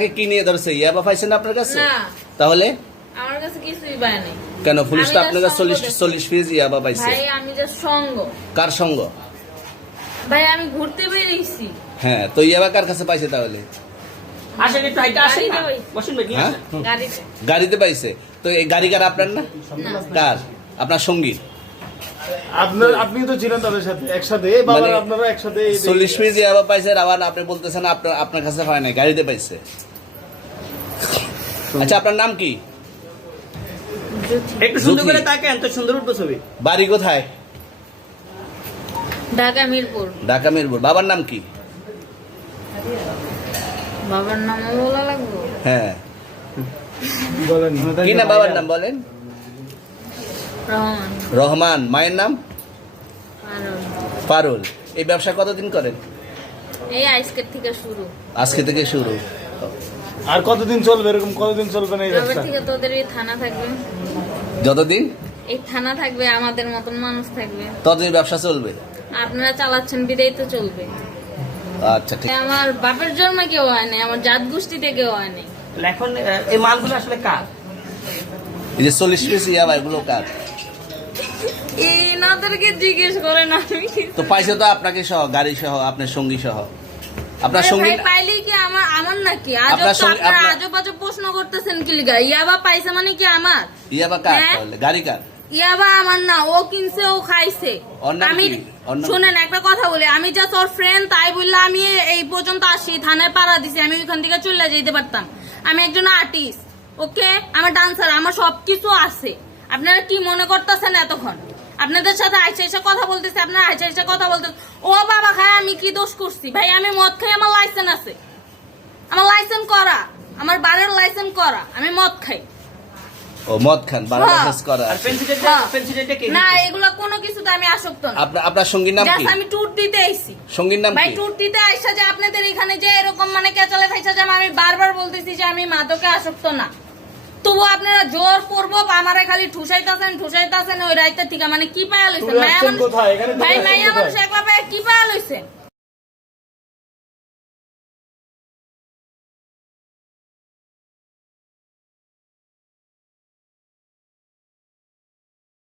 কি নিয়ে ধরছে? ইয়াবা পাইছেন আপনার কাছে? না, তাহলে আমার কাছে কিছুই পায় নাই। কেন পুলিশ তো আমি আপনার কাছে just সঙ্গ 40 পিস ইয়াবা পাইছে? ভাই আমি জাস্ট সঙ্গ। কার সঙ্গ? ভাই আমি ঘুরতে বেরিয়েছি। হ্যাঁ, তো ইয়াবা কার কাছে পাইছে তাহলে? আসেন একটু হাইটা আসেন না। গাড়িতে ওই। বসুন ভাই, নিয়ে হ্যাঁ? আসেন। গাড়িতে। গাড়িতে পাইছে। তো এই গাড়ি কার, আপনার না? না। কার? আপনার সঙ্গী? আপনি তো ছিলেন তাদের সাথে একসাথে, বাবা মানে আপনারা একসাথে 40 পিস ইয়াবা পাইছে, আবার আপনি বলতেছেন আপনার কাছে হয় নাই, গাড়িতে পাইছে। আচ্ছা, আপনার নাম কি? জ্যোতি। একটু সুন্দর জ্যোতি। করে তাকান, তো সুন্দর উঠবো ছবি। বাড়ি কোথায়? ঢাকা মিরপুর। ঢাকা মিরপুর। বাবার নাম কি? বাবার নামও বলা লাগবে? হ্যাঁ, বলেন কি না বাবার নাম বলেন? রহমান। রহমান। মায়ের নাম? আর পারুল। এই ব্যবসা কতদিন করেন? এই আজকের থেকে শুরু। আজকে থেকে শুরু। আর কতদিন চলবে, এরকম কতদিন চলবে না এই যবে ব্যবসা? থেকে তোদের এই থানা থাকবে, যতদিন এই থানা থাকবে, আমাদের মতন মানুষ থাকবে, ততদিন ব্যবসা চলবে। আপনারা চালাচ্ছেন বিদায় তো চলবে। আচ্ছা, ঠিক। আমার বাপের জন্মে কেউ হয় নাই, আমার জাত গোষ্ঠীতে কেউ হয় নাই। তাহলে এখন এই মালগুলো আসলে কার? এই যে 40 পিস ইয়াবা, এগুলো কার? এনাদেরকে জিজ্ঞেস করেন, আমি কি তো পাইছে তো আপনাকে সহ, গাড়ি সহ, আপনার সঙ্গী সহ। আপনার আরে সঙ্গী ভাই পাইলেই কি আমার নাকি? আজব আপনার তো সঙ্গে- আপনারা আপনার- আজব আজব প্রশ্ন করতেছেন কি লিগা? ইয়াবা পাইছে মানে কি আমার? ইয়াবা কার হ্যাঁ? তাহলে? গাড়ি কার? ইয়াবা আমার না, ও কিনছে, ও খাইছে। ওর নাম আমি কি? ওর নাম- শুনেন একটা কথা বলি, আমি জাস্ট ওর ফ্রেন্ড, তাই বললে আমি এই পর্যন্ত আসি, থানায় পাড়া দিছি, আমি ওইখান থেকে চলে যেতে পারতাম। আমি একজন আর্টিস্ট, ওকে, আমার ডান্সার, আমার সবকিছু আছে। আপনারা কি মনে করতেছেন এতক্ষণ? আপনাদের সাথে আইসা এসে কথা বলতেছে, আপনারা আইসা এসে কথা বলতেছে। ও বাবা খায়, আমি কি দোষ করছি? ভাই আমি মদ খাই, আমার লাইসেন্স আছে, আমার লাইসেন্স করা, আমার বারের লাইসেন্স করা, আমি মদ খাই। ও মদ খান, বারো হ্যাঁ। লাইসেন্স করা আর আছে। পেন্সিলটা কে না, দিচ্ছে? এগুলো কোনো কিছুতে আমি আসক্ত না। আপনার সঙ্গীর নাম কি? জাস্ট আমি ট্যুর দিতে আইছি। সঙ্গীর নাম ভাই কি? ট্যুর দিতে আইসা যে আপনাদের এখানে যে এরকম মানে কেচালে খাইছা, যে আমি বারবার বলতেছি যে আমি মাদকে আসক্ত না, তবু আপনারা জোর করবো আমারে খালি ঠুসাইতাছেন ওই রাইতে থেকে। মানে কি পায়া লইছেন? ট্যুরে মায়া আসছেন মানুষ, কোথায়? এখানে ট্যুরে ভাই আসছেন মাইয়া কোথায়? মানুষ একলা পায়া কি পায়া লইছেন?